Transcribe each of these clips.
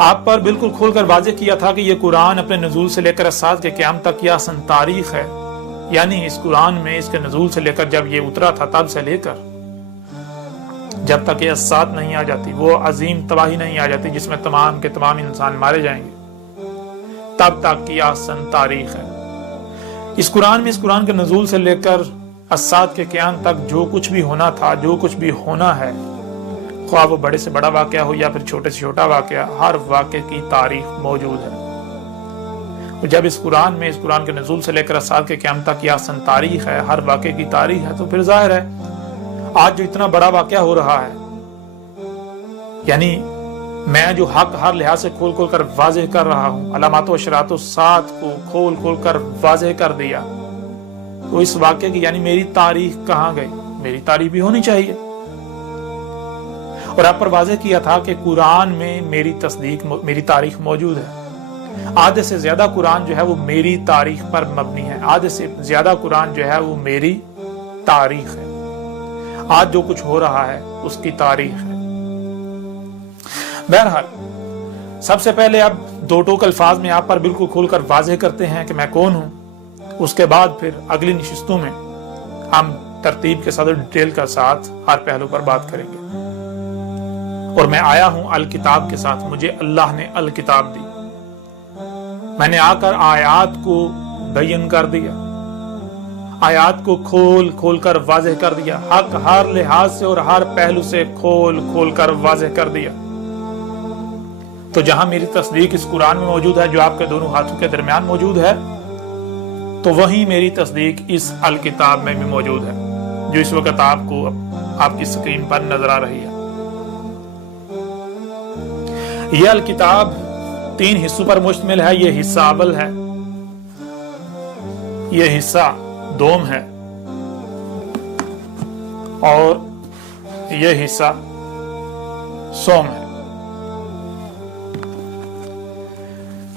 آپ پر بالکل کھول کر واضح کیا تھا کہ یہ قرآن اپنے نزول سے لے کر اسات کے قیام تک کی آسن تاریخ ہے، یعنی اس قرآن میں اس کے نزول سے لے کر جب یہ اترا تھا تب سے لے کر جب تک یہ اسات نہیں آ جاتی، وہ عظیم تباہی نہیں آ جاتی جس میں تمام کے تمام انسان مارے جائیں گے، تب تک کی آسن تاریخ ہے۔ اس قرآن میں اس قرآن کے نزول سے لے کر اسات کے قیام تک جو کچھ بھی ہونا تھا، جو کچھ بھی ہونا ہے، خواہ وہ بڑے سے بڑا واقعہ ہو یا پھر چھوٹے سے چھوٹا واقعہ، ہر واقعے کی تاریخ موجود ہے۔ اور جب اس قرآن کے نزول سے لے کر اسات کے قیام تک کی آسن تاریخ ہے، ہر واقعے کی تاریخ ہے، تو پھر ظاہر ہے آج جو اتنا بڑا واقعہ ہو رہا ہے، یعنی میں جو حق ہر لحاظ سے کھول کھول کر واضح کر رہا ہوں، علامات و اشراط الساعت کو کھول کھول کر واضح کر دیا، تو اس واقعے کی یعنی میری تاریخ کہاں گئی؟ میری تاریخ بھی ہونی چاہیے۔ اور آپ پر واضح کیا تھا کہ قرآن میں میری تاریخ موجود ہے۔ آدھے سے زیادہ قرآن جو ہے وہ میری تاریخ پر مبنی ہے، آدھے سے زیادہ قرآن جو ہے وہ میری تاریخ ہے، آج جو کچھ ہو رہا ہے اس کی تاریخ ہے۔ بہرحال سب سے پہلے اب دو ٹوک الفاظ میں آپ پر بالکل کھول کر واضح کرتے ہیں کہ میں کون ہوں، اس کے بعد پھر اگلی نشستوں میں ہم ترتیب کے ساتھ ڈیٹیل کے ساتھ ہر پہلو پر بات کریں گے۔ اور میں آیا ہوں الکتاب کے ساتھ، مجھے اللہ نے الکتاب دی، میں نے آ کر آیات کو بیان کر دیا، آیات کو کھول کھول کر واضح کر دیا، حق ہر لحاظ سے اور ہر پہلو سے کھول کھول کر واضح کر دیا۔ تو جہاں میری تصدیق اس قرآن میں موجود ہے جو آپ کے دونوں ہاتھوں کے درمیان موجود ہے، تو وہیں میری تصدیق اس الکتاب میں بھی موجود ہے جو اس وقت آپ کو آپ کی سکرین پر نظر آ رہی ہے۔ یہ الکتاب 3 حصوں پر مشتمل ہے۔ یہ حصہ اول ہے، یہ حصہ دوم ہے، اور یہ حصہ سوم ہے۔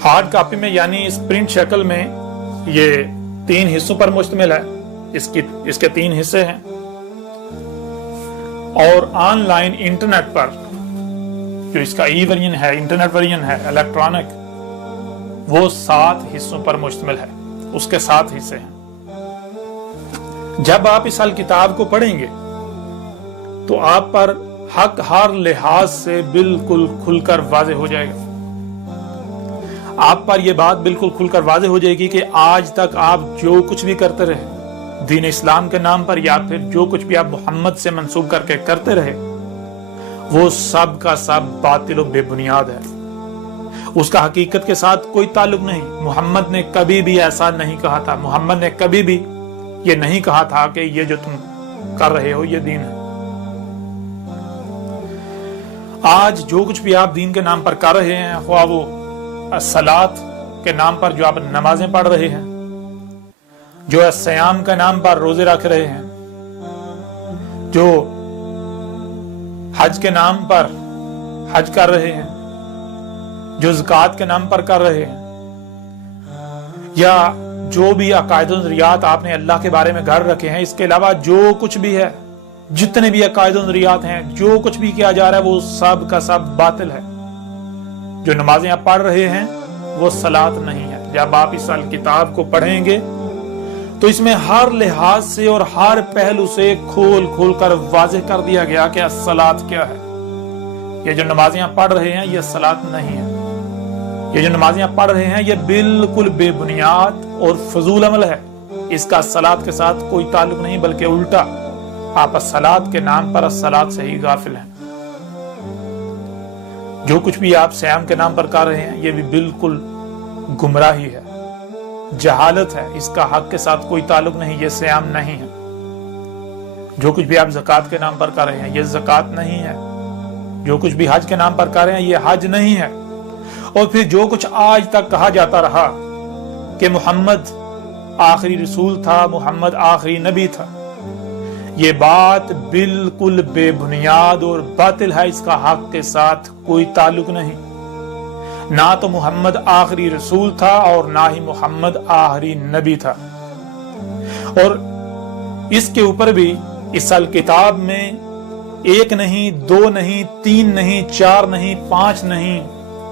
ہارڈ کاپی میں یعنی اس پرنٹ شکل میں یہ 3 حصوں پر مشتمل ہے، اس کے 3 حصے ہیں، اور آن لائن انٹرنیٹ پر جو اس کا ای ورژن ہے، انٹرنیٹ ورژن ہے، الیکٹرانک، وہ 7 حصوں پر مشتمل ہے، اس کے 7 حصے ہیں۔ جب آپ اس الکتاب کو پڑھیں گے تو آپ پر حق ہر لحاظ سے بالکل کھل کر واضح ہو جائے گا۔ آپ پر یہ بات بالکل کھل کر واضح ہو جائے گی کہ آج تک آپ جو کچھ بھی کرتے رہے دین اسلام کے نام پر، یا پھر جو کچھ بھی آپ محمد سے منسوب کر کے کرتے رہے، وہ سب کا سب باطل و بے بنیاد ہے، اس کا حقیقت کے ساتھ کوئی تعلق نہیں۔ محمد نے کبھی بھی ایسا نہیں کہا تھا، محمد نے کبھی بھی یہ نہیں کہا تھا کہ یہ جو تم کر رہے ہو یہ دین ہے۔ آج جو کچھ بھی آپ دین کے نام پر کر رہے ہیں، خواہ وہ الصلاۃ کے نام پر جو آپ نمازیں پڑھ رہے ہیں، جو الصیام کے نام پر روزے رکھ رہے ہیں، جو حج کے نام پر حج کر رہے ہیں، جو زکوٰۃ کے نام پر کر رہے ہیں، یا جو بھی عقائد و نظریات آپ نے اللہ کے بارے میں گھڑ رکھے ہیں، اس کے علاوہ جو کچھ بھی ہے، جتنے بھی عقائد و نظریات ہیں، جو کچھ بھی کیا جا رہا ہے، وہ سب کا سب باطل ہے۔ جو نمازیں آپ پڑھ رہے ہیں وہ صلاۃ نہیں ہے۔ جب آپ اس الکتاب کو پڑھیں گے تو اس میں ہر لحاظ سے اور ہر پہلو سے کھول کھول کر واضح کر دیا گیا کہ الصلاۃ کیا ہے۔ یہ جو نمازیں آپ پڑھ رہے ہیں یہ صلاۃ نہیں ہے، یہ جو نمازیں آپ پڑھ رہے ہیں یہ بالکل بے بنیاد اور فضول عمل ہے، اس کا الصلاۃ کے ساتھ کوئی تعلق نہیں، بلکہ الٹا آپ الصلاۃ کے نام پر الصلاۃ سے ہی غافل ہیں۔ جو کچھ بھی آپ سیام کے نام پر کر رہے ہیں یہ بھی بالکل گمراہی ہے، جہالت ہے، اس کا حق کے ساتھ کوئی تعلق نہیں، یہ سیام نہیں ہے۔ جو کچھ بھی آپ زکوٰۃ کے نام پر کر رہے ہیں یہ زکوٰۃ نہیں ہے، جو کچھ بھی حج کے نام پر کر رہے ہیں یہ حج نہیں ہے۔ اور پھر جو کچھ آج تک کہا جاتا رہا کہ محمد آخری رسول تھا، محمد آخری نبی تھا، یہ بات بالکل بے بنیاد اور باطل ہے، اس کا حق کے ساتھ کوئی تعلق نہیں۔ نہ تو محمد آخری رسول تھا اور نہ ہی محمد آخری نبی تھا۔ اور اس کے اوپر بھی اس الکتاب میں 1 نہیں، 2 نہیں، 3 نہیں، 4 نہیں، 5 نہیں،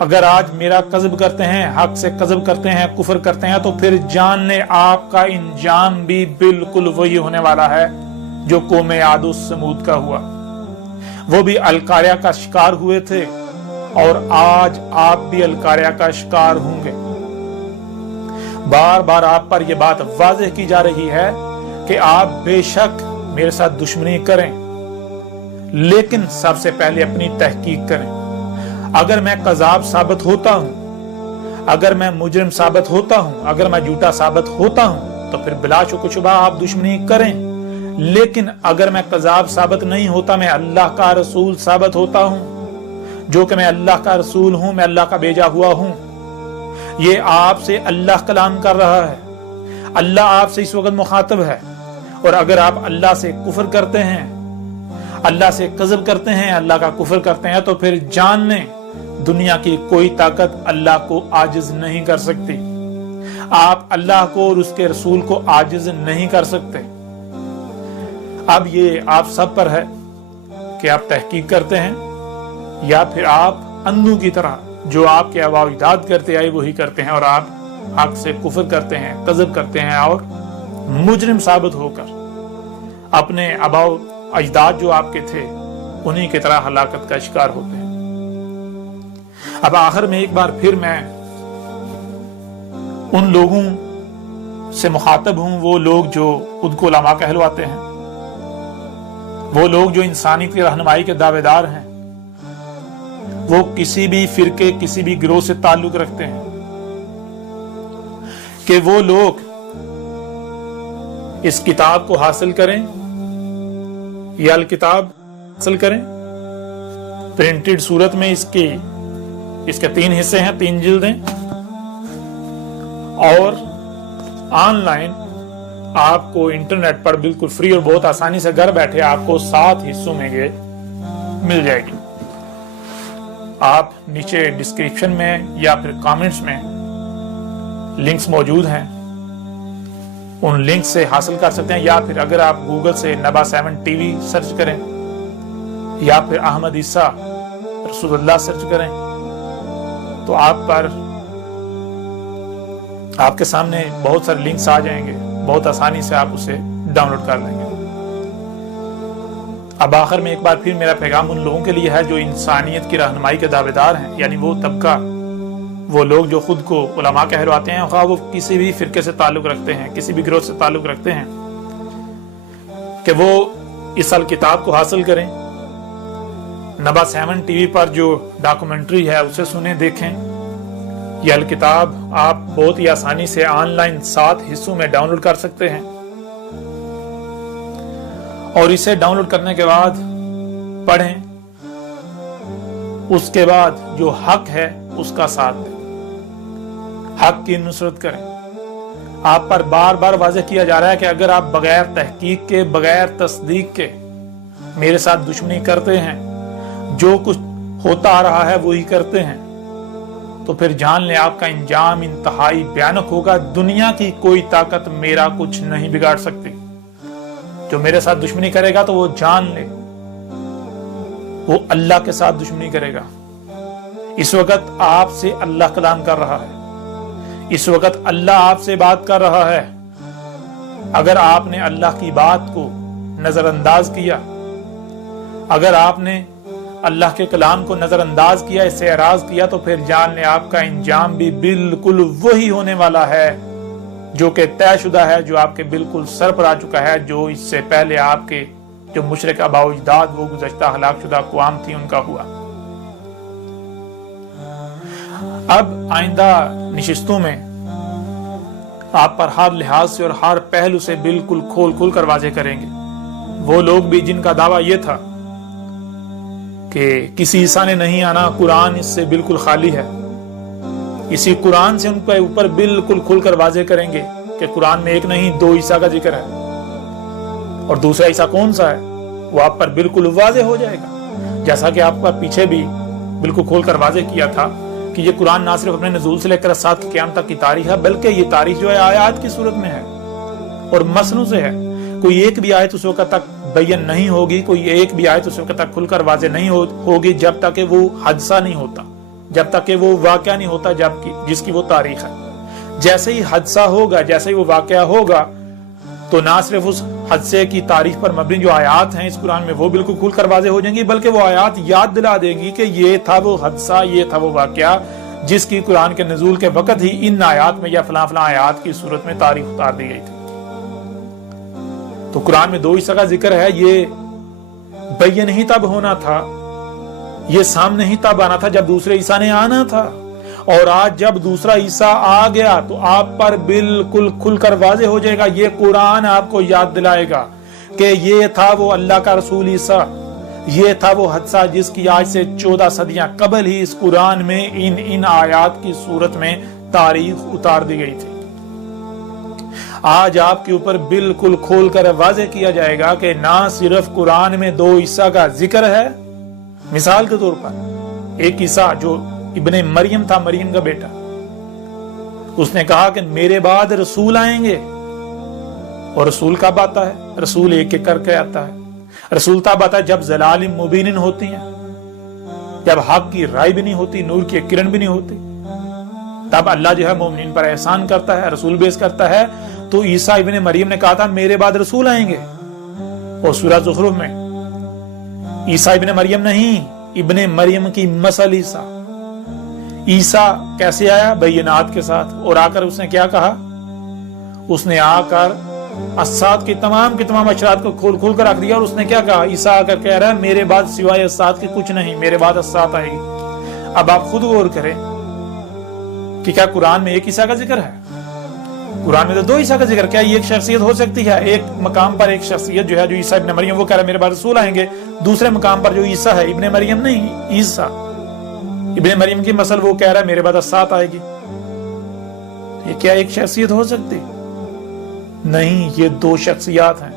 اگر آج میرا کذب کرتے ہیں، حق سے کذب کرتے ہیں، کفر کرتے ہیں، تو پھر جان لیں آپ کا انجام بھی بالکل وہی ہونے والا ہے جو قوم عاد و سمود کا ہوا۔ وہ بھی القاریہ کا شکار ہوئے تھے اور آج آپ بھی القاریہ کا شکار ہوں گے۔ بار بار آپ پر یہ بات واضح کی جا رہی ہے کہ آپ بے شک میرے ساتھ دشمنی کریں، لیکن سب سے پہلے اپنی تحقیق کریں۔ اگر میں کذاب ثابت ہوتا ہوں، اگر میں مجرم ثابت ہوتا ہوں، اگر میں جھوٹا ثابت ہوتا ہوں، تو پھر بلا شک و شبہ آپ دشمنی کریں۔ لیکن اگر میں کذاب ثابت نہیں ہوتا، میں اللہ کا رسول ثابت ہوتا ہوں، جو کہ میں اللہ کا رسول ہوں، میں اللہ کا بھیجا ہوا ہوں۔ یہ آپ سے اللہ کلام کر رہا ہے، اللہ آپ سے اس وقت مخاطب ہے۔ اور اگر آپ اللہ سے کفر کرتے ہیں، اللہ سے کذب کرتے ہیں، اللہ کا کفر کرتے ہیں، تو پھر جان لیں دنیا کی کوئی طاقت اللہ کو عاجز نہیں کر سکتی۔ آپ اللہ کو اور اس کے رسول کو عاجز نہیں کر سکتے۔ اب یہ آپ سب پر ہے کہ آپ تحقیق کرتے ہیں یا پھر آپ اندھوں کی طرح جو آپ کے آباء و اجداد کرتے آئے وہی کرتے ہیں، اور آپ حق سے کفر کرتے ہیں، کذب کرتے ہیں، اور مجرم ثابت ہو کر اپنے آباء و اجداد جو آپ کے تھے انہی کی طرح ہلاکت کا شکار ہوتے ہیں۔ اب آخر میں ایک بار پھر میں ان لوگوں سے مخاطب ہوں، وہ لوگ جو خود کو علماء کہلواتے ہیں، وہ لوگ جو انسانیت کی رہنمائی کے دعوے دار ہیں، وہ کسی بھی فرقے، کسی بھی گروہ سے تعلق رکھتے ہیں، کہ وہ لوگ اس کتاب کو حاصل کریں، یا الکتاب حاصل کریں پرنٹڈ صورت میں۔ اس کے 3 حصے ہیں، 3 جلدیں، اور آن لائن آپ کو انٹرنیٹ پر بالکل فری اور بہت آسانی سے گھر بیٹھے آپ کو 7 حصوں میں یہ مل جائے گی۔ آپ نیچے ڈسکرپشن میں یا پھر کامنٹس میں لنکس موجود ہیں، ان لنک سے حاصل کر سکتے ہیں، یا پھر اگر آپ گوگل سے نبا 7 ٹی وی سرچ کریں، یا پھر احمد عیسیٰ رسول اللہ سرچ کریں، تو آپ کے سامنے بہت سارے لنکس آ جائیں گے، بہت آسانی سے آپ اسے ڈاؤن لوڈ کر لیں گے۔ اب آخر میں ایک بار پھر میرا پیغام ان لوگوں کے لیے ہے جو انسانیت کی رہنمائی کے دعوے دار ہیں، یعنی وہ طبقہ، وہ لوگ جو خود کو علماء کہلواتے ہیں، خواہ وہ کسی بھی فرقے سے تعلق رکھتے ہیں، کسی بھی گروہ سے تعلق رکھتے ہیں، کہ وہ اس الکتاب کو حاصل کریں۔ نبا 7 ٹی وی پر جو ڈاکومنٹری ہے اسے سنیں، دیکھیں۔ یہ الکتاب آپ بہت ہی آسانی سے آن لائن 7 حصوں میں ڈاؤن لوڈ کر سکتے ہیں، اور اسے ڈاؤن لوڈ کرنے کے بعد پڑھیں، اس کے بعد جو حق ہے اس کا ساتھ دیں، حق کی نصرت کریں۔ آپ پر بار بار واضح کیا جا رہا ہے کہ اگر آپ بغیر تحقیق کے، بغیر تصدیق کے میرے ساتھ دشمنی کرتے ہیں، جو کچھ ہوتا آ رہا ہے وہی کرتے ہیں، تو پھر جان لیں آپ کا انجام انتہائی بھیانک ہوگا۔ دنیا کی کوئی طاقت میرا کچھ نہیں بگاڑ سکتی۔ جو میرے ساتھ دشمنی کرے گا تو وہ جان لے وہ اللہ کے ساتھ دشمنی کرے گا۔ اس وقت آپ سے اللہ کلام کر رہا ہے، اس وقت اللہ آپ سے بات کر رہا ہے۔ اگر آپ نے اللہ کی بات کو نظر انداز کیا، اگر آپ نے اللہ کے کلام کو نظر انداز کیا، اس سے اعراض کیا، تو پھر جان لیں آپ کا انجام بھی بالکل وہی ہونے والا ہے جو کہ طے شدہ ہے، جو آپ کے بالکل سر پر آ چکا ہے، جو اس سے پہلے آپ کے جو مشرک آباء و اجداد، وہ گزشتہ ہلاک شدہ اقوام تھی، ان کا ہوا۔ اب آئندہ نشستوں میں آپ پر ہر لحاظ سے اور ہر پہلو سے بالکل کھول کر واضح کریں گے۔ وہ لوگ بھی جن کا دعویٰ یہ تھا کہ کسی عیسیٰ نے نہیں آنا، قرآن اس سے بالکل خالی ہے، اسی قرآن سے ان کے اوپر بالکل کھل کر واضح کریں گے کہ قرآن میں ایک نہیں 2 عیسیٰ کا ذکر ہے، اور دوسرا عیسیٰ کون سا ہے وہ آپ پر بالکل واضح ہو جائے گا۔ جیسا کہ آپ کا پیچھے بھی بالکل کھول کر واضح کیا تھا کہ یہ قرآن نہ صرف اپنے نزول سے لے کر ساتھ کی قیامت تک کی تاریخ ہے، بلکہ یہ تاریخ جو ہے آیات کی صورت میں ہے اور مسلوں سے ہے۔ کوئی ایک بھی آیت اس وقت تک بیان نہیں ہوگی، کوئی ایک بھی آیت اس وقت تک کھل کر واضح نہیں ہوگی جب تک کہ وہ حادثہ نہیں ہوتا، جب تک کہ وہ واقعہ نہیں ہوتا جس کی وہ تاریخ ہے. جیسے ہی حادثہ ہوگا، جیسے ہی وہ واقعہ ہوگا، تو نہ صرف اس حادثے کی تاریخ پر مبنی جو آیات ہیں اس قرآن میں وہ بالکل کھل کر واضح ہو جائیں گی، بلکہ وہ آیات یاد دلا دیں گی کہ یہ تھا وہ حادثہ، یہ تھا وہ واقعہ جس کی قرآن کے نزول کے وقت ہی ان آیات میں یا فلاں فلاں آیات کی صورت میں تاریخ اتار دی گئی تھی. تو قرآن میں 2 حصہ کا ذکر ہے. یہ بین ہی تب ہونا تھا، یہ سامنے ہی تب آنا تھا جب دوسرے عیسیٰ نے آنا تھا، اور آج جب دوسرا عیسیٰ آ گیا تو آپ پر بالکل کھل کر واضح ہو جائے گا. یہ قرآن آپ کو یاد دلائے گا کہ یہ تھا وہ اللہ کا رسول عیسیٰ، یہ تھا وہ حادثہ جس کی آج سے 14 صدیاں قبل ہی اس قرآن میں ان آیات کی صورت میں تاریخ اتار دی گئی تھی. آج آپ کے اوپر بالکل کھول کر واضح کیا جائے گا کہ نہ صرف قرآن میں 2 عیسیٰ کا ذکر ہے. مثال کے طور پر ایک عیسیٰ جو ابن مریم تھا، مریم کا بیٹا، اس نے کہا کہ میرے بعد رسول آئیں گے. اور رسول کب آتا ہے؟ رسول ایک ایک کر کے آتا ہے. رسول تب آتا ہے جب ضلال مبین ہوتی ہیں، جب حق کی رائے بھی نہیں ہوتی، نور کی کرن بھی نہیں ہوتی، تب اللہ جو ہے مومنین پر احسان کرتا ہے، رسول بیس کرتا ہے. تو عیسیٰ ابن مریم نے کہا تھا میرے بعد رسول آئیں گے. اور سورہ زخرف میں عیسیٰ ابن مریم نہیں، ابن مریم کی مثل عیسیٰ. عیسیٰ کیسے آیا؟ بینات کے ساتھ. اور آ کر اس نے کیا کہا؟ اس نے آ کر اسات کی تمام اشرات کو کھول کھول کر رکھ دیا. اور اس نے کیا کہا؟ عیسیٰ آ کر کہہ رہا ہے میرے بعد سوائے اسات کے کچھ نہیں، میرے بعد اسات آئے گی. اب آپ خود غور کریں کہ کیا قرآن میں ایک عیسیٰ کا ذکر ہے؟ قرآن میں تو 2 عیسیٰ کا ذکر. کیا یہ ایک شخصیت ہو سکتی ہے؟ ایک مقام پر ایک شخصیت جو ہے جو عیسیٰ ابن مریم وہ کہہ رہا ہے میرے بعد رسول آئیں گے، دوسرے مقام پر جو عیسیٰ ہے ابن مریم نہیں، عیسیٰ ابن مریم کی مثل وہ کہہ رہا ہے میرے بعد اسات آئے گی. یہ کیا ایک شخصیت ہو سکتی؟ نہیں، یہ 2 شخصیات ہیں.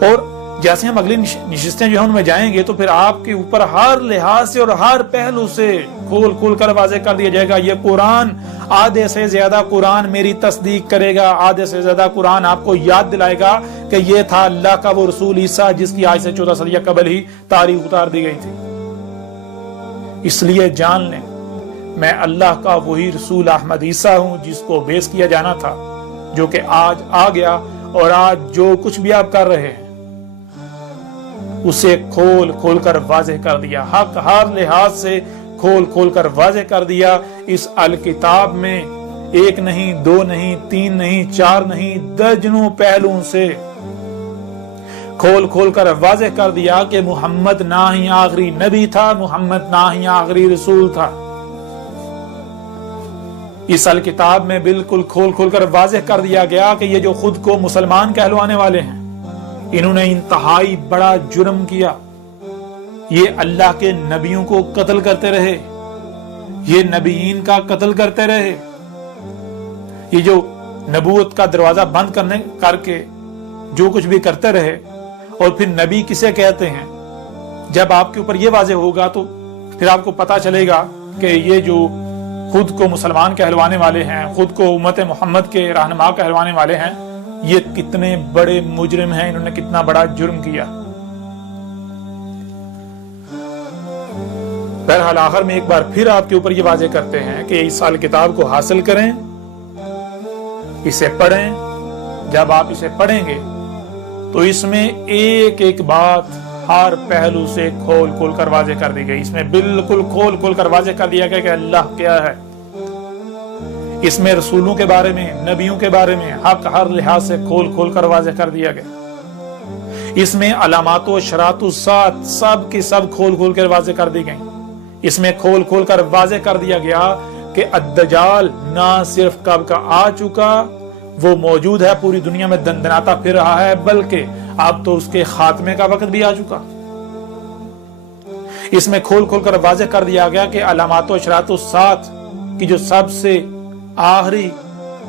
اور جیسے ہم اگلی نشستیں جو ہیں ان میں جائیں گے تو پھر آپ کے اوپر ہر لحاظ سے اور ہر پہلو سے کھول کر واضح کر دیا جائے گا. یہ قرآن آدھے سے زیادہ قرآن میری تصدیق کرے گا، آدھے سے زیادہ قرآن آپ کو یاد دلائے گا کہ یہ تھا اللہ کا وہ رسول عیسیٰ جس کی آج سے 14 صدیاں قبل ہی تاریخ اتار دی گئی تھی. اس لیے جان لیں میں اللہ کا وہی رسول احمد عیسیٰ ہوں جس کو بیس کیا جانا تھا، جو کہ آج آ گیا. اور آج جو کچھ بھی آپ کر رہے ہیں اسے کھول کر واضح کر دیا، حق ہر لحاظ سے کھول کر واضح کر دیا. اس الکتاب میں 1 نہیں، 2 نہیں، 3 نہیں، 4 نہیں، درجنوں پہلوؤں سے کھول کر واضح کر دیا کہ محمد نہ ہی آخری نبی تھا، محمد نہ ہی آخری رسول تھا. اس الکتاب میں بالکل کھول کر واضح کر دیا گیا کہ یہ جو خود کو مسلمان کہلوانے والے ہیں انہوں نے انتہائی بڑا جرم کیا. یہ اللہ کے نبیوں کو قتل کرتے رہے، یہ نبیین کا قتل کرتے رہے. یہ جو نبوت کا دروازہ بند کر کے جو کچھ بھی کرتے رہے. اور پھر نبی کسے کہتے ہیں؟ جب آپ کے اوپر یہ واضح ہوگا تو پھر آپ کو پتا چلے گا کہ یہ جو خود کو مسلمان کہلوانے والے ہیں، خود کو امت محمد کے رہنما کہلوانے والے ہیں، یہ کتنے بڑے مجرم ہیں، انہوں نے کتنا بڑا جرم کیا. بہرحال آخر میں ایک بار پھر آپ کے اوپر یہ واضح کرتے ہیں کہ اس کتاب کو حاصل کریں، اسے پڑھیں. جب آپ اسے پڑھیں گے تو اس میں ایک ایک بات ہر پہلو سے کھول کر واضح کر دی گئی. اس میں بالکل کھول کر واضح کر دیا گیا کہ اللہ کیا ہے. اس میں رسولوں کے بارے میں، نبیوں کے بارے میں حق ہر لحاظ سے کھول کر واضح کر دیا گیا. اس میں علامات و اشراط الساعۃ سب کی سب کھول کر واضح کر دی گئی. اس میں کھول کر واضح کر دیا گیا کہ الدجال نہ صرف کب کا آ چکا، وہ موجود ہے، پوری دنیا میں دندناتا پھر رہا ہے، بلکہ اب تو اس کے خاتمے کا وقت بھی آ چکا. اس میں کھول کر واضح کر دیا گیا کہ علامات و اشراط الساعۃ کی جو سب سے آخری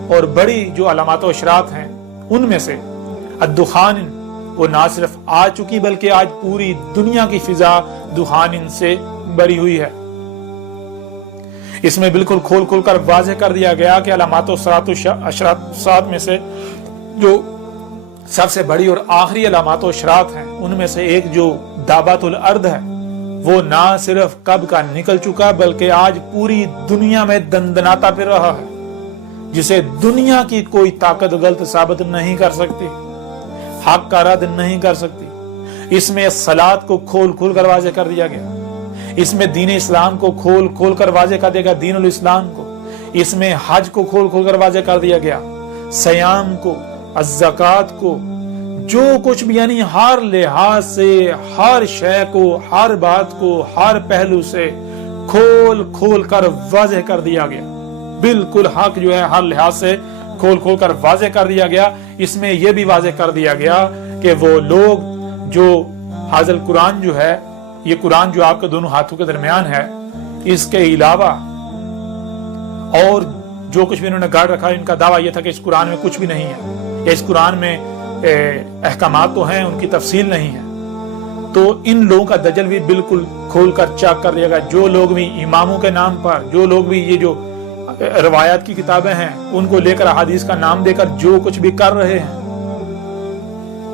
اور بڑی جو علامات و اشراط ہیں ان میں سے الدخان وہ نہ صرف آ چکی بلکہ آج پوری دنیا کی فضا دخان سے بری ہوئی ہے. اس میں بالکل کھول کر واضح کر دیا گیا کہ علامات و اشراط میں سے جو سب سے بڑی اور آخری علامات و اشراط ہیں ان میں سے ایک جو دابت الارض ہے وہ نہ صرف کب کا نکل چکا بلکہ آج پوری دنیا میں دندناتا پھر رہا ہے، جسے دنیا کی کوئی طاقت غلط ثابت نہیں کر سکتی، حق کا رد نہیں کر سکتی۔ اس میں صلاۃ کو کھول کھول کر واضح کر دیا گیا، اس میں دین اسلام کو کھول کھول کر واضح کر دیا گیا، دین الاسلام کو، اس میں حج کو کھول کھول کر واضح کر دیا گیا، سیام کو، الزکوٰۃ کو، جو کچھ بھی، یعنی ہر لحاظ سے ہر شے کو، ہر بات کو، ہر پہلو سے کھول کھول کر واضح کر دیا گیا۔ بالکل حق جو ہے ہر لحاظ سے کھول کھول کر واضح کر دیا گیا۔ اس میں یہ بھی واضح کر دیا گیا کہ وہ لوگ جو حاضر قرآن جو ہے، یہ قرآن جو آپ کے دونوں ہاتھوں کے درمیان ہے، اس کے علاوہ اور جو کچھ بھی انہوں نے گاڑ رکھا، ان کا دعویٰ یہ تھا کہ اس قرآن میں کچھ بھی نہیں ہے، اس قرآن میں احکامات تو ہیں، ان کی تفصیل نہیں ہے۔ تو ان لوگوں کا دجل بھی بالکل کھول کر چاک کر دیا گیا۔ جو لوگ بھی اماموں کے نام پر، جو لوگ بھی یہ جو روایات کی کتابیں ہیں ان کو لے کر، احادیث کا نام دے کر جو کچھ بھی کر رہے ہیں،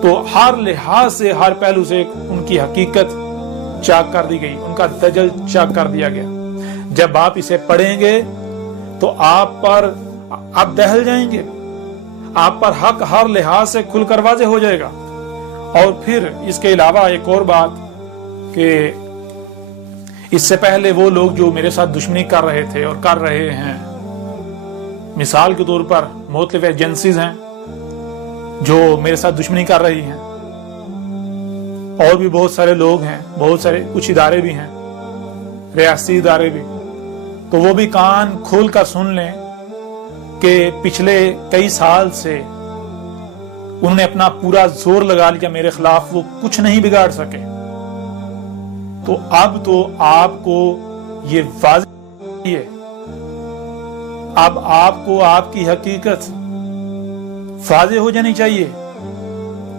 تو ہر لحاظ سے ہر پہلو سے ان کی حقیقت چاک کر دی گئی، ان کا دجل چاک کر دیا گیا۔ جب آپ اسے پڑھیں گے تو آپ دہل جائیں گے، آپ پر حق ہر لحاظ سے کھل کر واضح ہو جائے گا۔ اور پھر اس کے علاوہ ایک اور بات کہ اس سے پہلے وہ لوگ جو میرے ساتھ دشمنی کر رہے تھے اور کر رہے ہیں، مثال کے طور پر مختلف ایجنسیز ہیں جو میرے ساتھ دشمنی کر رہی ہیں، اور بھی بہت سارے لوگ ہیں، بہت سارے کچھ ادارے بھی ہیں، ریاستی ادارے بھی، تو وہ بھی کان کھول کر سن لیں کہ پچھلے کئی سال سے انہوں نے اپنا پورا زور لگا لیا میرے خلاف، وہ کچھ نہیں بگاڑ سکے۔ تو اب تو آپ کو یہ واضح ہے، اب آپ کو آپ کی حقیقت واضح ہو جانی چاہیے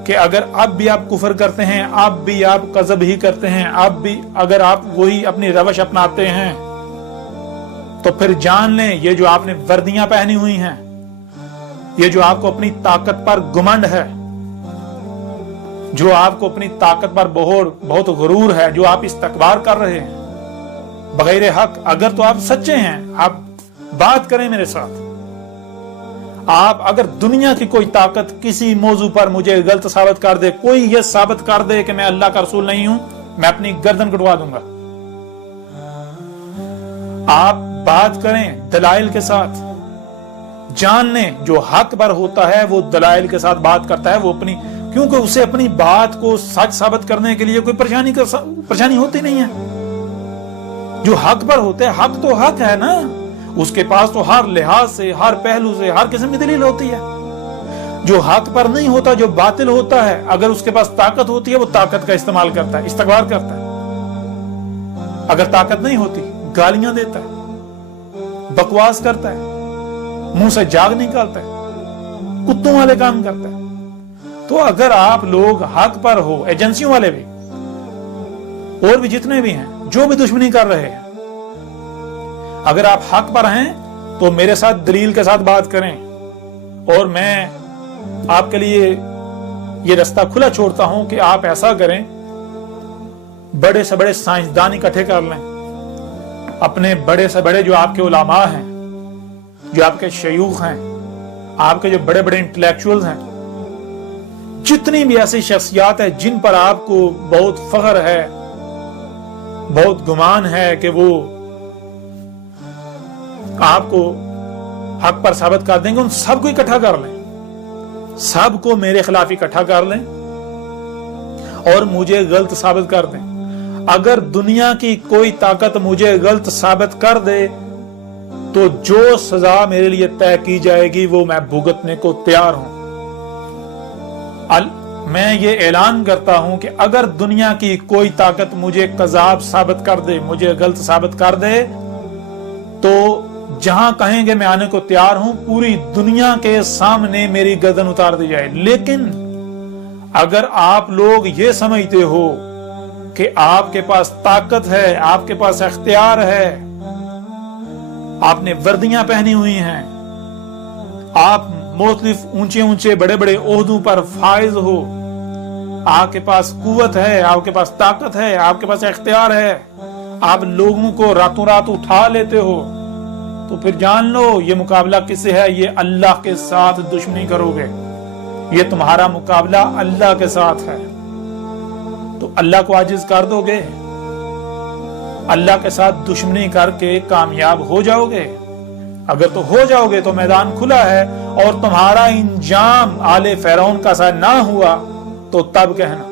کہ اگر اب بھی آپ کفر کرتے ہیں، اب بھی آپ کذب ہی کرتے ہیں، اب بھی اگر آپ وہی اپنی روش اپناتے ہیں، تو پھر جان لیں یہ جو آپ نے وردیاں پہنی ہوئی ہیں، یہ جو آپ کو اپنی طاقت پر گمنڈ ہے، جو آپ کو اپنی طاقت پر بہت غرور ہے، جو آپ استکبار کر رہے ہیں بغیر حق، اگر تو آپ سچے ہیں آپ بات کریں میرے ساتھ۔ آپ اگر دنیا کی کوئی طاقت کسی موضوع پر مجھے غلط ثابت کر دے، کوئی یہ ثابت کر دے کہ میں اللہ کا رسول نہیں ہوں، میں اپنی گردن کٹوا دوں گا۔ آپ بات کریں دلائل کے ساتھ، جان لیں جو حق پر ہوتا ہے وہ دلائل کے ساتھ بات کرتا ہے، وہ اپنی، کیونکہ اسے اپنی بات کو سچ ثابت کرنے کے لیے کوئی پریشانی ہوتی نہیں ہے۔ جو حق پر ہوتا ہے، حق تو حق ہے نا، اس کے پاس تو ہر لحاظ سے، ہر پہلو سے، ہر قسم کی دلیل ہوتی ہے۔ جو حق پر نہیں ہوتا، جو باطل ہوتا ہے، اگر اس کے پاس طاقت ہوتی ہے وہ طاقت کا استعمال کرتا ہے، استکبار کرتا ہے۔ اگر طاقت نہیں ہوتی گالیاں دیتا ہے، بکواس کرتا ہے، منہ سے جاگ نکالتا ہے، کتوں والے کام کرتا ہے۔ تو اگر آپ لوگ حق پر ہو، ایجنسیوں والے بھی اور بھی جتنے بھی ہیں جو بھی دشمنی کر رہے ہیں، اگر آپ حق پر ہیں تو میرے ساتھ دلیل کے ساتھ بات کریں، اور میں آپ کے لیے یہ رستہ کھلا چھوڑتا ہوں کہ آپ ایسا کریں، بڑے سے بڑے سائنسدان اکٹھے کر لیں، اپنے بڑے سے بڑے جو آپ کے علماء ہیں، جو آپ کے شیوخ ہیں، آپ کے جو بڑے بڑے انٹلیکچوئلز ہیں، جتنی بھی ایسی شخصیات ہیں جن پر آپ کو بہت فخر ہے، بہت گمان ہے کہ وہ آپ کو حق پر ثابت کر دیں گے، ان سب کو اکٹھا کر لیں، سب کو میرے خلاف اکٹھا کر لیں اور مجھے غلط ثابت کر دیں۔ اگر دنیا کی کوئی طاقت مجھے غلط ثابت کر دے تو جو سزا میرے لیے طے کی جائے گی وہ میں بھگتنے کو تیار ہوں۔ میں یہ اعلان کرتا ہوں کہ اگر دنیا کی کوئی طاقت مجھے کذاب ثابت کر دے، مجھے غلط ثابت کر دے، تو جہاں کہیں گے میں آنے کو تیار ہوں، پوری دنیا کے سامنے میری گردن اتار دی جائے۔ لیکن اگر آپ لوگ یہ سمجھتے ہو کہ آپ کے پاس طاقت ہے، آپ کے پاس اختیار ہے، آپ نے وردیاں پہنی ہوئی ہیں، آپ مختلف اونچے اونچے بڑے بڑے عہدوں پر فائز ہو، آپ کے پاس قوت ہے، آپ کے پاس طاقت ہے، آپ کے پاس اختیار ہے، آپ لوگوں کو راتوں رات اٹھا لیتے ہو، تو پھر جان لو یہ مقابلہ کس سے ہے؟ یہ اللہ کے ساتھ دشمنی کرو گے، یہ تمہارا مقابلہ اللہ کے ساتھ ہے۔ تو اللہ کو عاجز کر دو گے، اللہ کے ساتھ دشمنی کر کے کامیاب ہو جاؤ گے؟ اگر تو ہو جاؤ گے تو میدان کھلا ہے، اور تمہارا انجام آل فرعون کا سا نہ ہوا تو تب کہنا۔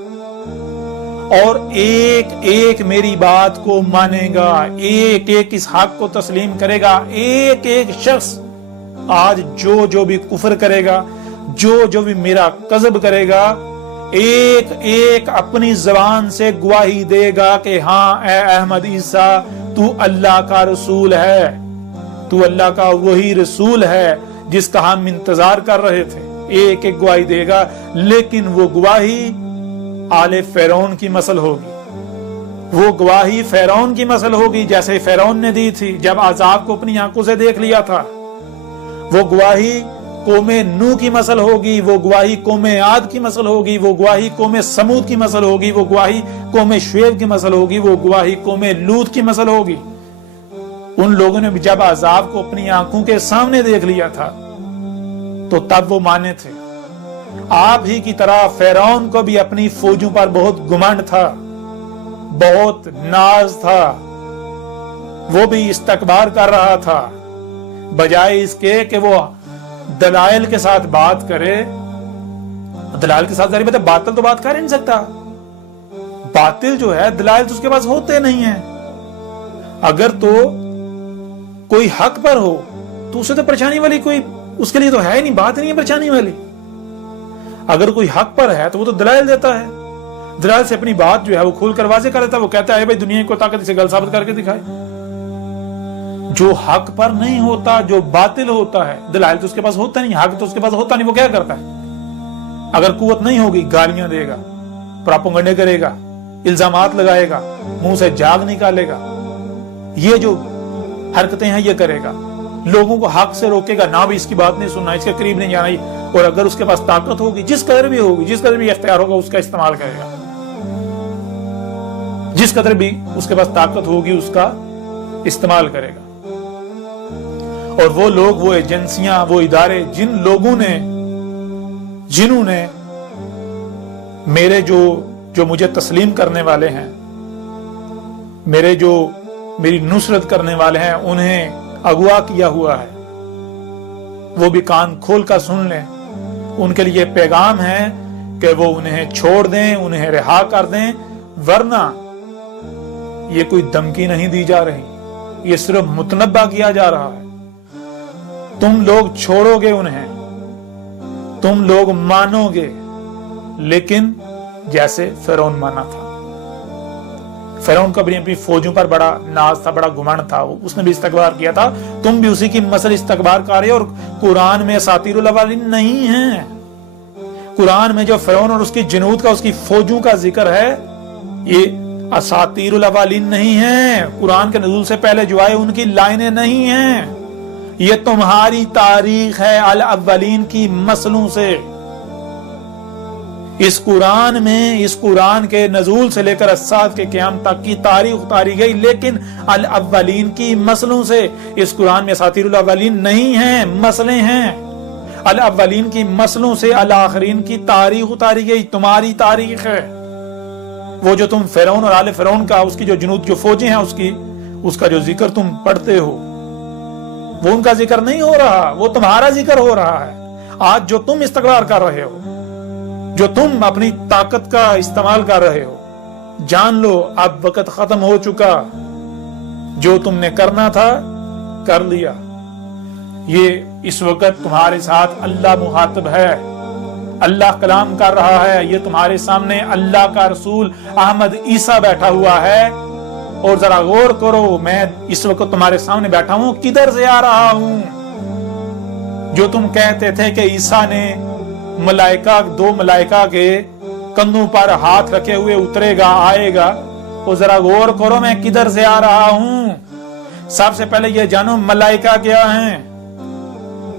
اور ایک ایک میری بات کو مانے گا، ایک ایک اس حق کو تسلیم کرے گا، ایک ایک شخص آج جو بھی کفر کرے گا، جو بھی میرا کذب کرے گا، ایک ایک اپنی زبان سے گواہی دے گا کہ ہاں اے احمد عیسیٰ تو اللہ کا رسول ہے، تو اللہ کا وہی رسول ہے جس کا ہم انتظار کر رہے تھے۔ ایک ایک گواہی دے گا، لیکن وہ گواہی آل فرعون کی مثل ہوگی، وہ گواہی فرعون کی مثل ہوگی جیسے فرعون نے دی تھی جب عذاب کو اپنی آنکھوں سے دیکھ لیا تھا۔ وہ گواہی قوم نوح کی مثل ہوگی، وہ گواہی قوم عاد کی مثل ہوگی، وہ گواہی قوم سمود کی مثل ہوگی، وہ گواہی قوم شعیب کی مثل ہوگی، وہ گواہی قوم لوط کی مثل ہوگی۔ ان لوگوں نے جب عذاب کو اپنی آنکھوں کے سامنے دیکھ لیا تھا تو تب وہ مانے تھے۔ آپ ہی کی طرح فرعون کو بھی اپنی فوجوں پر بہت گمنڈ تھا، بہت ناز تھا، وہ بھی استکبار کر رہا تھا، بجائے اس کے کہ وہ دلائل کے ساتھ بات کرے۔ دلائل کے ساتھ ظاہر بات ہے باطل تو بات کر ہی نہیں سکتا، باطل جو ہے دلائل تو اس کے پاس ہوتے نہیں ہیں۔ اگر تو کوئی حق پر ہو تو اسے تو پریشانی والی کوئی اس کے لیے تو ہے ہی نہیں، بات نہیں ہے پریشانی والی۔ اگر کوئی حق پر ہے تو وہ تو دلائل دیتا ہے، دلائل سے اپنی بات جو ہے وہ کھول کر واضح کر دیتا ہے، وہ کہتا ہے بھائی دنیا کو طاقت سے گل ثابت کر کے دکھائے۔ جو حق پر نہیں ہوتا، جو باطل ہوتا ہے، دلائل تو اس کے پاس ہوتا نہیں، حق تو اس کے پاس ہوتا نہیں، وہ کیا کرتا ہے؟ اگر قوت نہیں ہوگی گالیاں دے گا، پراپگنڈے کرے گا، الزامات لگائے گا، منہ سے جاگ نکالے گا، یہ جو حرکتیں ہیں یہ کرے گا، لوگوں کو حق سے روکے گا، نہ بھی اس کی بات نہیں سننا، اس کے قریب نہیں جانا۔ اور اگر اس کے پاس طاقت ہوگی، جس قدر بھی ہوگی، جس قدر بھی اختیار ہوگا، اس کا استعمال کرے گا، جس قدر بھی اس کے پاس طاقت ہوگی اس کا استعمال کرے گا۔ اور وہ لوگ، وہ ایجنسیاں، وہ ادارے، جنہوں نے میرے جو مجھے تسلیم کرنے والے ہیں، میری نصرت کرنے والے ہیں، انہیں اغوا کیا ہوا ہے، وہ بھی کان کھول کر سن لیں۔ ان کے لیے پیغام ہے کہ وہ انہیں چھوڑ دیں، انہیں رہا کر دیں، ورنہ یہ کوئی دھمکی نہیں دی جا رہی، یہ صرف متنبہ کیا جا رہا ہے۔ تم لوگ چھوڑو گے انہیں، تم لوگ مانو گے، لیکن جیسے فرعون مانا تھا۔ فرعون کو اپنی فوجوں پر بڑا ناز تھا، بڑا گمنڈ تھا، اس نے بھی استکبار کیا تھا، تم بھی اسی کی مثل استکبار کر رہے ہو۔ اور قرآن میں اساطیر الاولین نہیں ہے، قرآن میں جو فرعون اور اس کی جنود کا، اس کی فوجوں کا ذکر ہے، یہ اساطیر الاولین نہیں ہے، قرآن کے نزول سے پہلے جو آئے ان کی لائنیں نہیں ہیں، یہ تمہاری تاریخ ہے الاولین کی مثلوں سے۔ اس قرآن میں، اس قرآن کے نزول سے لے کر الساعۃ کے قیام تک کی تاریخ اتاری گئی، لیکن الاولین کی مثلوں سے۔ اس قرآن میں اساطیر الاولین نہیں ہیں، مسئلے ہیں۔ الاولین کی مثلوں سے الاخرین کی تاریخ اتاری گئی، تمہاری تاریخ ہے۔ وہ جو تم فرعون اور آل فرعون کا، اس کی جو جنود، جو فوجیں ہیں، اس کا جو ذکر تم پڑھتے ہو، وہ ان کا ذکر نہیں ہو رہا، وہ تمہارا ذکر ہو رہا ہے۔ آج جو تم استکبار کر رہے ہو، جو تم اپنی طاقت کا استعمال کر رہے ہو، جان لو اب وقت ختم ہو چکا، جو تم نے کرنا تھا کر لیا۔ یہ اس وقت تمہارے ساتھ اللہ مخاطب ہے، اللہ کلام کر رہا ہے، یہ تمہارے سامنے اللہ کا رسول احمد عیسیٰ بیٹھا ہوا ہے۔ اور ذرا غور کرو، میں اس وقت تمہارے سامنے بیٹھا ہوں، کدھر سے آ رہا ہوں؟ جو تم کہتے تھے کہ عیسیٰ نے دو ملائکہ کے کندھوں پر ہاتھ رکھے ہوئے اترے گا، آئے گا، اور ذرا غور کرو میں کدھر سے آ رہا ہوں۔ سب سے پہلے یہ جانو ملائکہ کیا ہیں۔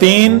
3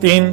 3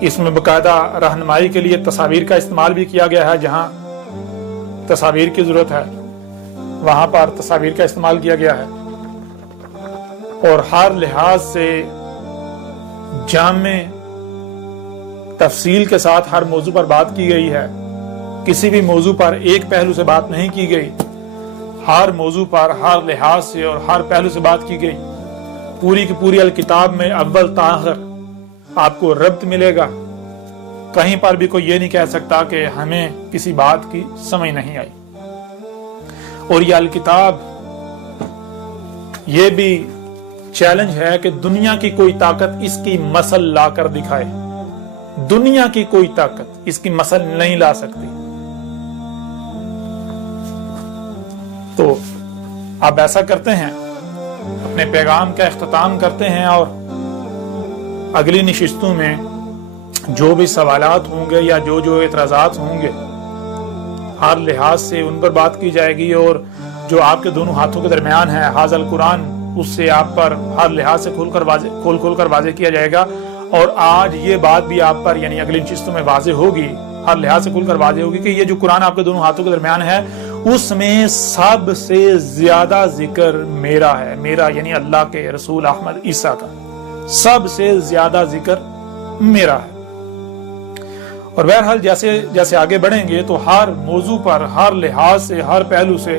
اس میں باقاعدہ رہنمائی کے لیے تصاویر کا استعمال بھی کیا گیا ہے، جہاں تصاویر کی ضرورت ہے وہاں پر تصاویر کا استعمال کیا گیا ہے، اور ہر لحاظ سے جامع تفصیل کے ساتھ ہر موضوع پر بات کی گئی ہے۔ کسی بھی موضوع پر ایک پہلو سے بات نہیں کی گئی، ہر موضوع پر ہر لحاظ سے اور ہر پہلو سے بات کی گئی۔ پوری کی پوری الکتاب میں اول تا آخر آپ کو ربط ملے گا، کہیں پر بھی کوئی یہ نہیں کہہ سکتا کہ ہمیں کسی بات کی سمجھ نہیں آئی۔ اور یہ الکتاب یہ بھی چیلنج ہے کہ دنیا کی کوئی طاقت اس کی مثل لا کر دکھائے، دنیا کی کوئی طاقت اس کی مثل نہیں لا سکتی۔ تو اب ایسا کرتے ہیں، اپنے پیغام کا اختتام کرتے ہیں، اور اگلی نشستوں میں جو بھی سوالات ہوں گے یا جو اعتراضات ہوں گے ہر لحاظ سے ان پر بات کی جائے گی، اور جو آپ کے دونوں ہاتھوں کے درمیان ہے حاضر القرآن، اس سے آپ پر ہر لحاظ سے کھول کر واضح کیا جائے گا۔ اور آج یہ بات بھی آپ پر یعنی اگلی نشستوں میں واضح ہوگی، ہر لحاظ سے کھول کر واضح ہوگی کہ یہ جو قرآن آپ کے دونوں ہاتھوں کے درمیان ہے اس میں سب سے زیادہ ذکر میرا ہے، میرا یعنی اللہ کے رسول احمد عیسیٰ کا سب سے زیادہ ذکر میرا ہے۔ اور بہرحال جیسے جیسے آگے بڑھیں گے تو ہر موضوع پر ہر لحاظ سے ہر پہلو سے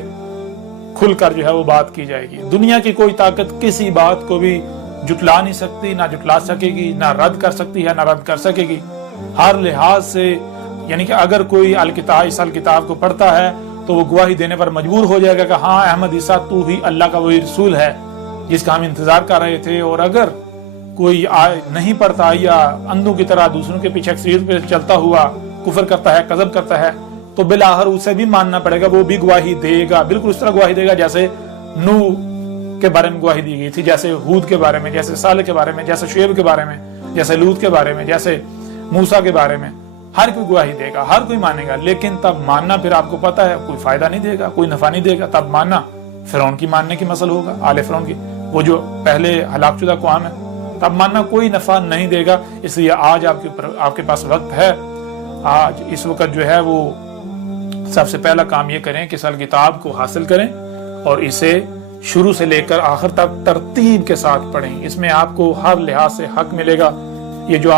کھل کر جو ہے وہ بات کی جائے گی۔ دنیا کی کوئی طاقت کسی بات کو بھی جٹلا نہیں سکتی، نہ جٹلا سکے گی، نہ رد کر سکتی ہے، نہ رد کر سکے گی۔ ہر لحاظ سے یعنی کہ اگر کوئی اس الکتاب کو پڑھتا ہے تو وہ گواہی دینے پر مجبور ہو جائے گا کہ ہاں احمد عیسیٰ تو ہی اللہ کا وہی رسول ہے جس کا ہم انتظار کر رہے تھے۔ اور اگر کوئی نہیں پڑھتا یا اندھوں کی طرح دوسروں کے پیچھے اکثریت پہ چلتا ہوا کفر کرتا ہے، کذب کرتا ہے، تو بالآخر اسے بھی ماننا پڑے گا، وہ بھی گواہی دے گا، بالکل اس طرح گواہی دے گا جیسے نوح کے بارے میں گواہی دی گئی تھی، جیسے ہود کے بارے میں، جیسے صالح کے بارے میں، جیسے شعیب کے بارے میں، جیسے لوط کے بارے میں، جیسے موسیٰ کے بارے میں۔ ہر کوئی گواہی دے گا، ہر کوئی مانے گا، لیکن تب ماننا پھر آپ کو پتا ہے کوئی فائدہ نہیں دے گا، کوئی نفع نہیں دے گا۔ تب ماننا فرعون کی ماننے کی مثل ہوگا، آل فرعون کی، وہ جو پہلے ہلاک شدہ قوم ہے، تب ماننا کوئی نفع نہیں دے گا۔ اس لیے آج آپ کے پاس وقت ہے، آج اس وقت جو ہے وہ سب سے پہلا کام یہ کریں کہ اس کتاب کو حاصل کریں اور اسے شروع سے لے کر آخر تک ترتیب کے ساتھ پڑھیں۔ اس میں آپ کو ہر لحاظ سے حق ملے گا۔ یہ جو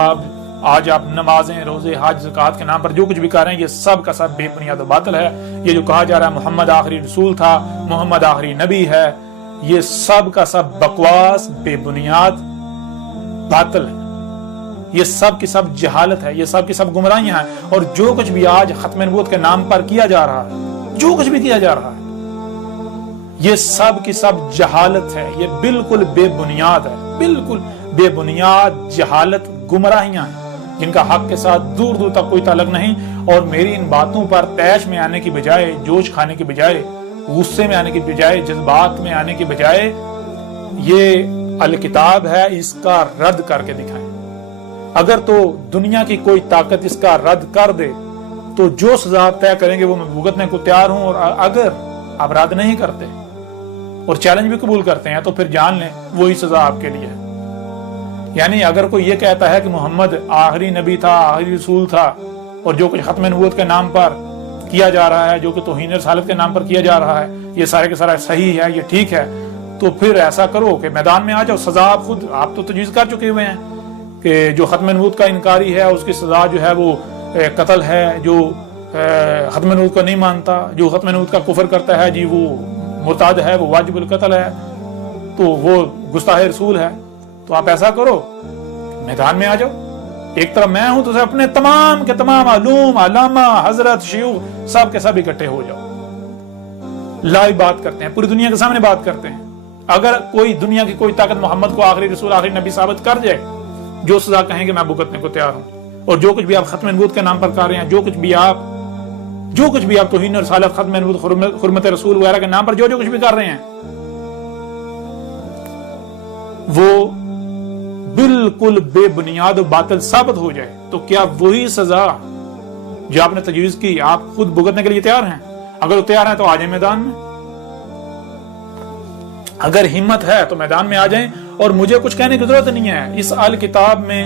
آج آپ نمازیں، روزے، حج، زکوٰۃ کے نام پر جو کچھ بھی کر رہے ہیں، یہ سب کا سب بے بنیاد و باطل ہے۔ یہ جو کہا جا رہا ہے محمد آخری رسول تھا، محمد آخری نبی ہے، یہ سب کا سب بکواس، بے بنیاد باطل ہے۔ یہ سب کی سب جہالت ہے، یہ سب کی سب گمراہیاں ہیں۔ اور جو کچھ بھی آج ختم نبوت کے نام پر کیا جا رہا ہے، جو کچھ بھی کیا جا رہا ہے، یہ سب کی سب جہالت ہے، یہ بالکل بے بنیاد ہے، بالکل بے بنیاد جہالت گمراہیاں ہیں جن کا حق کے ساتھ دور دور تک کوئی تعلق نہیں۔ اور میری ان باتوں پر طیش میں آنے کی بجائے، جوش کھانے کی بجائے، غصے میں آنے کی بجائے، جذبات میں آنے کی بجائے، یہ الکتاب ہے، اس کا رد کر کے دکھائیں۔ اگر تو دنیا کی کوئی طاقت اس کا رد کر دے تو جو سزا آپ طے کریں گے وہ میں بھگتنے کو تیار ہوں، اور اگر آپ رد نہیں کرتے اور چیلنج بھی قبول کرتے ہیں تو پھر جان لیں وہی سزا آپ کے لیے ہے۔ یعنی اگر کوئی یہ کہتا ہے کہ محمد آخری نبی تھا، آخری رسول تھا، اور جو کچھ ختم نبوت کے نام پر کیا جا رہا ہے، جو کہ توہین رسالت کے نام پر کیا جا رہا ہے، یہ سارے کے سارا صحیح ہے، یہ ٹھیک ہے، تو پھر ایسا کرو کہ میدان میں آ جاؤ۔ سزا آپ تو تجویز کر چکے ہوئے ہیں کہ جو ختم نبوت کا انکاری ہے اس کی سزا جو ہے وہ قتل ہے، جو ختم نبوت کو نہیں مانتا، جو ختم نبوت کا کفر کرتا ہے، جی وہ مرتد ہے، وہ واجب القتل ہے، تو وہ گستاخ رسول ہے۔ تو آپ ایسا کرو، میدان میں آ جاؤ، ایک طرف میں ہوں تو اپنے تمام کے تمام علوم، علامہ، حضرت، شیوخ سب کے سب اکٹھے ہو جاؤ، لائیو بات کرتے ہیں، پوری دنیا کے سامنے بات کرتے ہیں۔ اگر کوئی دنیا کی کوئی طاقت محمد کو آخری رسول، آخری نبی ثابت کر جائے، جو سزا کہیں گے میں بھگتنے کو تیار ہوں۔ اور جو کچھ بھی آپ ختم نبوت کے نام پر کر رہے ہیں، جو کچھ بھی آپ توہین رسالت، ختم نبوت، حرمت رسول وغیرہ کے نام پر جو کچھ بھی کر رہے ہیں، وہ بالکل بے بنیاد و باطل ثابت ہو جائے تو کیا وہی سزا جو آپ نے تجویز کی آپ خود بھگتنے کے لیے تیار ہیں؟ اگر وہ تیار ہیں تو آ جائیں میدان میں، اگر ہمت ہے تو میدان میں آ جائیں۔ اور مجھے کچھ کہنے کی ضرورت نہیں ہے، اس الکتاب میں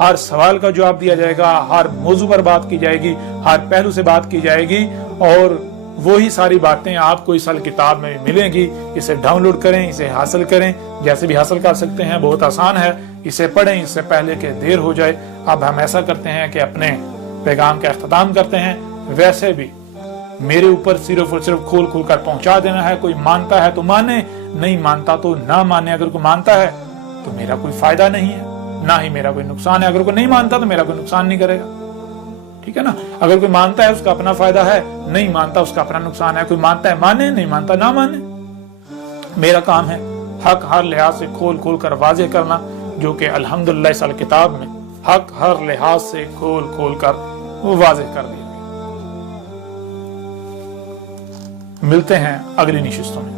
ہر سوال کا جواب دیا جائے گا، ہر موضوع پر بات کی جائے گی، ہر پہلو سے بات کی جائے گی، اور وہی ساری باتیں آپ کو اس کتاب میں ملیں گی۔ اسے ڈاؤن لوڈ کریں، اسے حاصل کریں، جیسے بھی حاصل کر سکتے ہیں، بہت آسان ہے، اسے پڑھیں اس سے پہلے کہ دیر ہو جائے۔ اب ہم ایسا کرتے ہیں کہ اپنے پیغام کا اختتام کرتے ہیں۔ ویسے بھی میرے اوپر صرف اور صرف کھول کھول کر پہنچا دینا ہے، کوئی مانتا ہے تو مانے، نہیں مانتا تو نہ مانے۔ اگر کوئی مانتا ہے تو میرا کوئی فائدہ نہیں ہے، نہ ہی میرا کوئی نقصان ہے، اگر کوئی نہیں مانتا تو میرا کوئی نقصان نہیں کرے گا، ٹھیک ہے نا۔ اگر کوئی مانتا ہے اس کا اپنا فائدہ ہے، نہیں مانتا اس کا اپنا نقصان ہے۔ کوئی مانتا ہے مانے، نہیں مانتا نہ مانے۔ میرا کام ہے حق ہر لحاظ سے کھول کھول کر واضح کرنا، جو کہ الحمدللہ اس کتاب میں حق ہر لحاظ سے کھول کھول کر واضح کر دیا۔ ملتے ہیں اگلی نشستوں میں۔